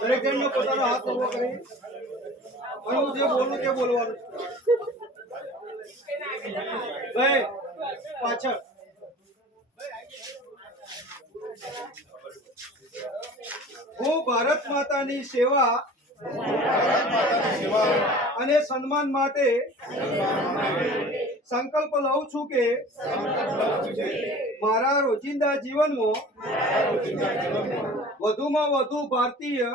દરેક જણનો પોતાનો હાથ ઉભો કરી હું જે બોલું તે બોલવાનું. ભાઈ પાછળ. હું ભારત માતાની સેવા અને સન્માન માટે સંકલ્પ લઉં છું કે મારા રોજિંદા જીવનમાં વધુમાં વધુ ભારતીય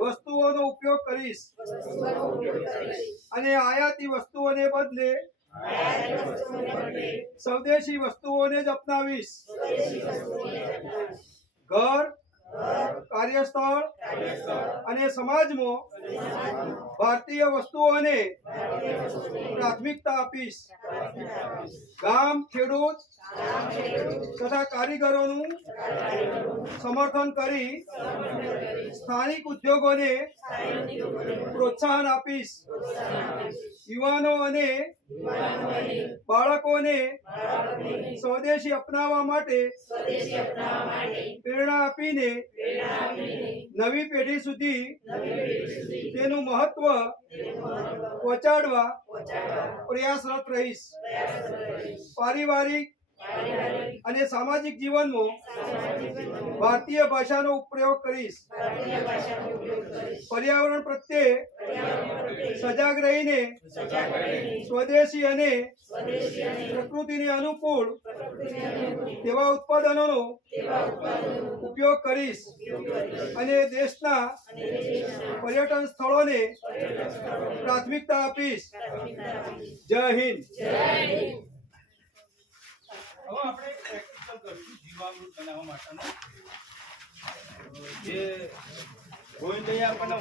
વસ્તુઓનો ઉપયોગ કરીશ અને આયાતી વસ્તુઓને બદલે સ્વદેશી વસ્તુઓને જ અપનાવીશ. ઘર, કાર્યસ્થળ અને સમાજમાં ભારતીય વસ્તુઓને પ્રાથમિકતા આપીશ. ગામ, ખેડૂત તથા કારીગરોનું સમર્થન કરી સ્થાનિક ઉદ્યોગોને પ્રોત્સાહન આપીશ. યુવાનો અને બાળકોને સ્વદેશી અપનાવવા માટે પ્રેરણા આપીને નવી પેઢી સુધી તેનું મહત્વ પહોંચાડવા પ્રયાસરત રહીશ. પારિવારિક અને સામાજિક જીવનમાં ભારતીય ભાષાનો પ્રયોગ કરીશ. પર્યાવરણ પ્રત્યે સજાગ રહીને સ્વદેશી અને પ્રકૃતિને અનુકૂળ તેવા ઉત્પાદનોનો ઉપયોગ કરીશ અને દેશના પર્યટન સ્થળોને પ્રાથમિકતા આપીશ. જય હિન્દ. હવે આપણે પ્રેક્ટિકલ કરીશું જીવામૃત બનાવવા માટેનું જે ગોવિંદભાઈ આપણને